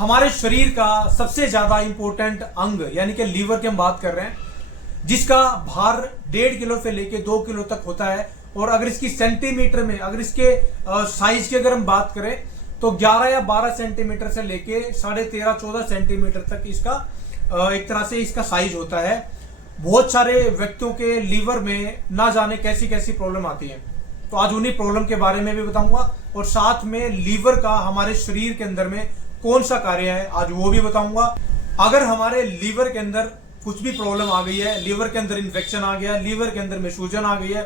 हमारे शरीर का सबसे ज्यादा इंपॉर्टेंट अंग यानी कि लीवर की हम बात कर रहे हैं, जिसका भार 1.5 किलो से लेके 2 किलो तक होता है। और अगर इसकी सेंटीमीटर में, अगर इसके साइज की अगर हम बात करें तो 11 या 12 सेंटीमीटर से लेके 13.5-14 सेंटीमीटर तक इसका एक तरह से इसका साइज होता है। बहुत सारे व्यक्तियों के लीवर में ना जाने कैसी कैसी प्रॉब्लम आती है, तो आज उन्हीं प्रॉब्लम के बारे में भी बताऊंगा और साथ में लीवर का हमारे शरीर के अंदर में कौन सा कार्य है आज वो भी बताऊंगा। अगर हमारे लीवर के अंदर कुछ भी प्रॉब्लम आ गई है, लीवर के अंदर इन्फेक्शन आ गया, लीवर के अंदर में सूजन आ गई है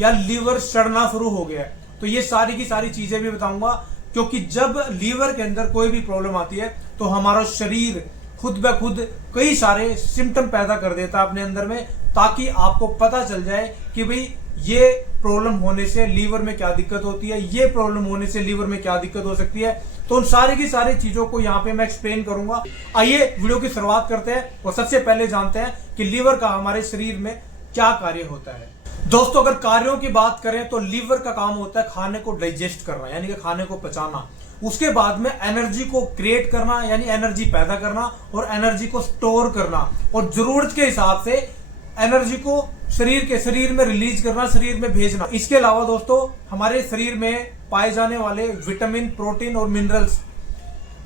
या लीवर सड़ना शुरू हो गया है, तो ये सारी की सारी चीजें भी बताऊंगा। क्योंकि जब लीवर के अंदर कोई भी प्रॉब्लम आती है तो हमारा शरीर खुद ब खुद कई सारे सिम्टम पैदा कर देता है अपने अंदर में, ताकि आपको पता चल जाए कि भाई ये प्रॉब्लम होने से लीवर में क्या दिक्कत होती है, ये प्रॉब्लम होने से लीवर में क्या दिक्कत हो सकती है। तो उन सारी की सारी चीजों को यहाँ पे मैं एक्सप्लेन करूंगा। आइए वीडियो की शुरुआत करते हैं और सबसे पहले जानते हैं कि लीवर का हमारे शरीर में क्या कार्य होता है। दोस्तों, अगर कार्यों की बात करें तो लीवर का काम होता है खाने को डाइजेस्ट करना, यानी कि खाने को पचाना, उसके बाद में एनर्जी को क्रिएट करना यानी एनर्जी पैदा करना और एनर्जी को स्टोर करना और जरूरत के हिसाब से एनर्जी को शरीर में रिलीज करना, शरीर में भेजना। इसके अलावा दोस्तों, हमारे शरीर में पाए जाने वाले विटामिन, प्रोटीन और मिनरल्स,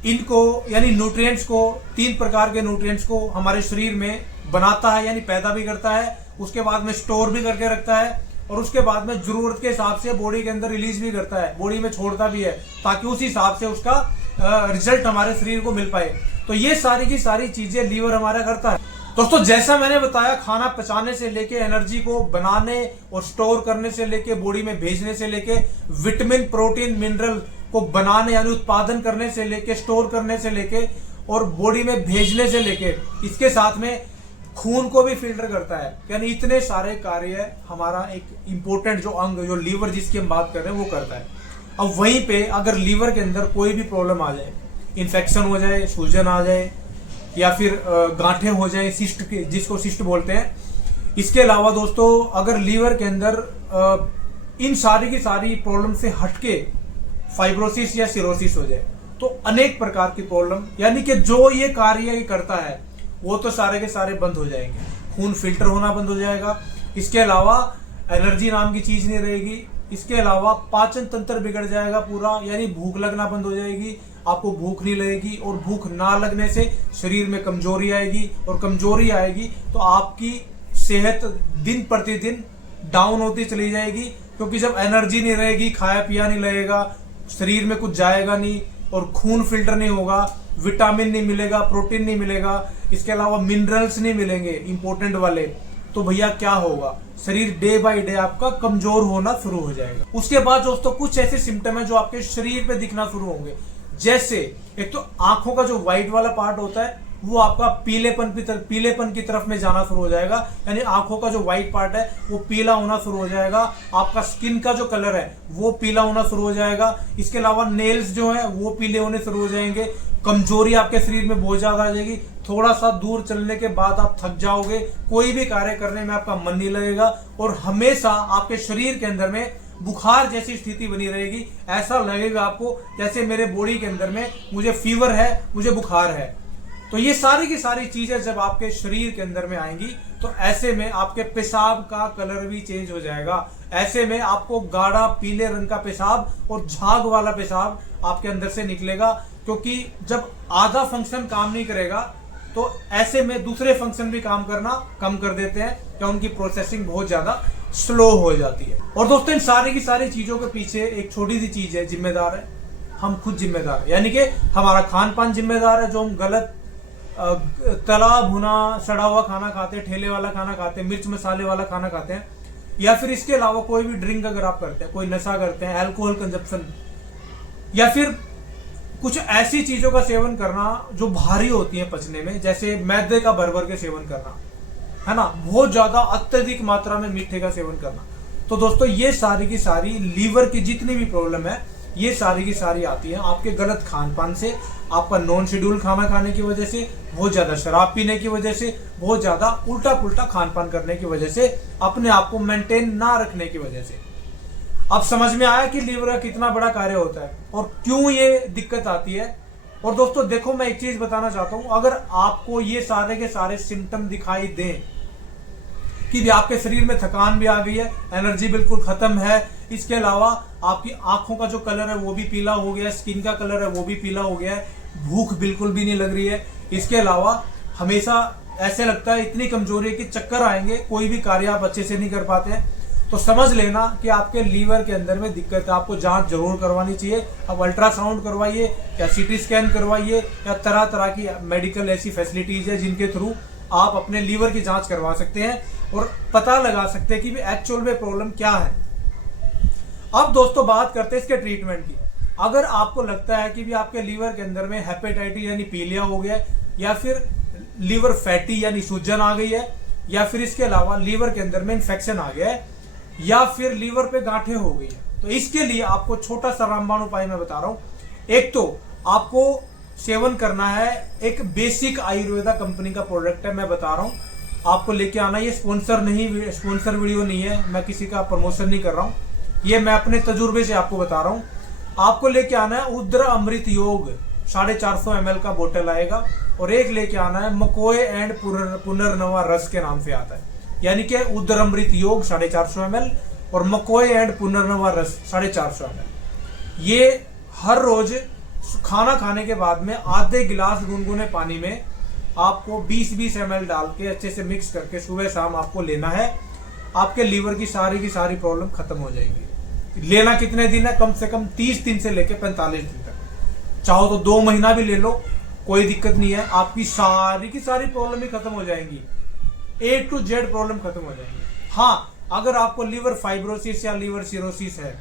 इनको यानी न्यूट्रिएंट्स को, 3 प्रकार के न्यूट्रिएंट्स को हमारे शरीर में बनाता है यानी पैदा भी करता है, उसके बाद में स्टोर भी करके रखता है और उसके बाद में जरूरत के हिसाब से बॉडी के अंदर रिलीज भी करता है, बॉडी में छोड़ता भी है, ताकि उस हिसाब से उसका रिजल्ट हमारे शरीर को मिल पाए। तो ये सारी की सारी चीजें लीवर हमारा करता है। दोस्तों, जैसा मैंने बताया, खाना पचाने से लेके एनर्जी को बनाने और स्टोर करने से लेके बॉडी में भेजने से लेके विटामिन, प्रोटीन, मिनरल को बनाने यानी उत्पादन करने से लेके, स्टोर करने से लेके और बॉडी में भेजने से लेके, इसके साथ में खून को भी फिल्टर करता है। यानी इतने सारे कार्य हमारा एक इंपॉर्टेंट जो अंग, जो लीवर जिसकी हम बात कर रहे हैं, वो करता है। अब वहीं पे अगर लीवर के अंदर कोई भी प्रॉब्लम आ जाए, इन्फेक्शन हो जाए, सूजन आ जाए या फिर गांठें हो जाए, सिस्ट, जिसको सिस्ट बोलते हैं, इसके अलावा दोस्तों अगर लीवर के अंदर इन सारी की सारी प्रॉब्लम से हटके फाइब्रोसिस या सिरोसिस हो जाए, तो अनेक प्रकार की प्रॉब्लम यानी कि जो ये कार्य करता है वो तो सारे के सारे बंद हो जाएंगे। खून फिल्टर होना बंद हो जाएगा, इसके अलावा एनर्जी नाम की चीज नहीं रहेगी, इसके अलावा पाचन तंत्र बिगड़ जाएगा पूरा, यानी भूख लगना बंद हो जाएगी, आपको भूख नहीं लगेगी और भूख ना लगने से शरीर में कमजोरी आएगी और कमजोरी आएगी तो आपकी सेहत दिन प्रतिदिन डाउन होती चली जाएगी। क्योंकि जब एनर्जी नहीं रहेगी, खाया पिया नहीं लगेगा, शरीर में कुछ जाएगा नहीं और खून फिल्टर नहीं होगा, विटामिन नहीं मिलेगा, प्रोटीन नहीं मिलेगा, इसके अलावा मिनरल्स नहीं मिलेंगे इंपॉर्टेंट वाले, तो भैया क्या होगा, शरीर डे बाय डे आपका कमजोर होना शुरू हो जाएगा। उसके बाद दोस्तों कुछ ऐसे सिम्टम है जो आपके शरीर पे दिखना शुरू होंगे। जैसे एक तो आंखों का जो व्हाइट वाला पार्ट होता है वो आपका पीलेपन की तरफ में जाना शुरू हो जाएगा, यानी आंखों का जो व्हाइट पार्ट है वो पीला होना शुरू हो जाएगा। आपका स्किन का जो कलर है वो पीला होना शुरू हो जाएगा। इसके अलावा नेल्स जो है वो पीले होने शुरू हो जाएंगे। कमजोरी आपके शरीर में बहुत ज्यादा आ जाएगी। थोड़ा सा दूर चलने के बाद आप थक जाओगे, कोई भी कार्य करने में आपका मन नहीं लगेगा और हमेशा आपके शरीर के अंदर में बुखार जैसी स्थिति बनी रहेगी। ऐसा लगेगा आपको जैसे मेरे बॉडी के अंदर में मुझे फीवर है, मुझे बुखार है। तो ये सारी की सारी चीजें जब आपके शरीर के अंदर में आएंगी तो ऐसे में आपके पेशाब का कलर भी चेंज हो जाएगा। ऐसे में आपको गाढ़ा पीले रंग का पेशाब और झाग वाला पेशाब आपके अंदर से निकलेगा। क्योंकि जब आधा फंक्शन काम नहीं करेगा तो ऐसे में दूसरे फंक्शन भी काम करना कम कर देते हैं या उनकी प्रोसेसिंग बहुत ज्यादा स्लो हो जाती है। और दोस्तों, इन सारी की सारी चीजों के पीछे एक छोटी सी चीज है, जिम्मेदार है हम खुद, जिम्मेदार है यानी कि हमारा खान पान जिम्मेदार है। जो हम गलत तला भुना सड़ा हुआ खाना खाते हैं, ठेले वाला खाना खाते हैं, मिर्च मसाले वाला खाना खाते हैं, या फिर इसके अलावा कोई भी ड्रिंक अगर आप करते हैं, कोई नशा करते हैं, अल्कोहल कंजप्शन, या फिर कुछ ऐसी चीजों का सेवन करना जो भारी होती है पचने में, जैसे मैदे का भर के सेवन करना, है ना, बहुत ज्यादा अत्यधिक मात्रा में मीठे का सेवन करना, तो दोस्तों ये सारी की सारी लीवर की जितनी भी प्रॉब्लम है ये सारी की सारी आती है आपके गलत खान पान से, आपका नॉन शेड्यूल खाना खाने की वजह से, बहुत ज्यादा शराब पीने की वजह से, बहुत ज्यादा उल्टा पुल्टा खान पान करने की वजह से, अपने आप को मेंटेन ना रखने की वजह से। अब समझ में आया कि लीवर का कितना बड़ा कार्य होता है और क्यों ये दिक्कत आती है और दोस्तों देखो, मैं एक चीज बताना चाहता हूं, अगर आपको ये सारे के सारे सिम्टम दिखाई दें कि भी आपके शरीर में थकान भी आ गई है, एनर्जी बिल्कुल खत्म है, इसके अलावा आपकी आंखों का जो कलर है वो भी पीला हो गया है, स्किन का कलर है वो भी पीला हो गया है, भूख बिल्कुल भी नहीं लग रही है, इसके अलावा हमेशा ऐसे लगता है इतनी कमजोरी है कि चक्कर आएंगे, कोई भी कार्य आप अच्छे से नहीं कर पाते हैं, तो समझ लेना कि आपके लीवर के अंदर में दिक्कत है। आपको जांच जरूर करवानी चाहिए। अब अल्ट्रासाउंड करवाइए या सीटी स्कैन करवाइए या तरह तरह की मेडिकल ऐसी फैसिलिटीज है जिनके थ्रू आप अपने लीवर की जांच करवा सकते हैं और पता लगा सकते हैं कि एक्चुअल में प्रॉब्लम क्या है। अब दोस्तों बात करते हैं इसके ट्रीटमेंट की। अगर आपको लगता है कि भी आपके लीवर के अंदर में हेपेटाइटिस यानी पीलिया हो गया है, या फिर लीवर फैटी यानी सूजन आ गई है, या फिर इसके अलावा लीवर के अंदर में इन्फेक्शन आ गया है, या फिर लीवर पे गांठें हो गई है, तो इसके लिए आपको छोटा सा रामबाण उपाय मैं बता रहा हूं। एक तो आपको सेवन करना है एक बेसिक आयुर्वेदा कंपनी का प्रोडक्ट है, मैं बता रहा हूं आपको लेके आना। ये स्पॉन्सर वीडियो नहीं है, मैं किसी का प्रमोशन नहीं कर रहा हूं, ये मैं अपने तजुर्बे से आपको बता रहा हूं। आपको लेके आना है उद्र अमृत योग 450 ml का बोतल आएगा, और एक लेके आना है मकोए एंड पुनर्नवा रस के नाम से आता है, यानी कि उद्र अमृत योग 450 ml और मकोए एंड पुनर्नवा रस 450 ml। ये हर रोज खाना खाने के बाद में आधे गिलास गुनगुने पानी में आपको 20-20 ml डाल के अच्छे से मिक्स करके सुबह शाम आपको लेना है। आपके लीवर की सारी प्रॉब्लम खत्म हो जाएगी। लेना कितने दिन है? कम से कम 30 दिन से लेकर 45 दिन तक। चाहो तो 2 महीना भी ले लो, कोई दिक्कत नहीं है। आपकी सारी प्रॉब्लम ही खत्म हो जाएंगी, A to Z प्रॉब्लम खत्म हो जाएंगी। हाँ, अगर आपको लीवर फाइब्रोसिस या लीवर सिरोसिस है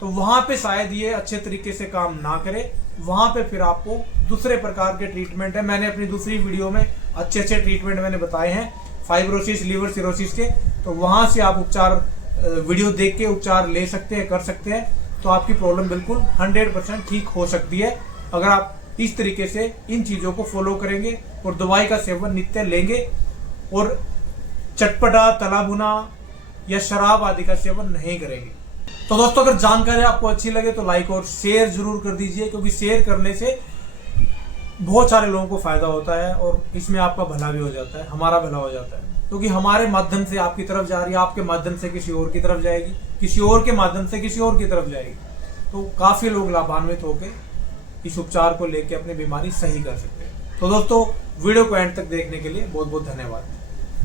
तो वहां पे शायद ये अच्छे तरीके से काम ना करे, वहां पे फिर आपको दूसरे प्रकार के ट्रीटमेंट है। मैंने अपनी दूसरी वीडियो में अच्छे ट्रीटमेंट मैंने बताए हैं फाइब्रोसिस लीवर सिरोसिस के, तो वहां से आप उपचार वीडियो देख के उपचार ले सकते हैं, कर सकते हैं, तो आपकी प्रॉब्लम बिल्कुल 100% ठीक हो सकती है अगर आप इस तरीके से इन चीजों को फॉलो करेंगे और दवाई का सेवन नित्य लेंगे और चटपटा तला भुना या शराब आदि का सेवन नहीं करेंगे। तो दोस्तों, अगर जानकारी आपको अच्छी लगे तो लाइक और शेयर जरूर कर दीजिए, क्योंकि शेयर करने से बहुत सारे लोगों को फायदा होता है और इसमें आपका भला भी हो जाता है, हमारा भला हो जाता है, क्योंकि हमारे माध्यम से आपकी तरफ जा रही है, आपके माध्यम से किसी और की तरफ जाएगी, किसी और के माध्यम से किसी और की तरफ जाएगी, तो काफी लोग लाभान्वित होकर इस उपचार को लेकर अपनी बीमारी सही कर सकते हैं। तो दोस्तों, वीडियो को एंड तक देखने के लिए बहुत बहुत धन्यवाद।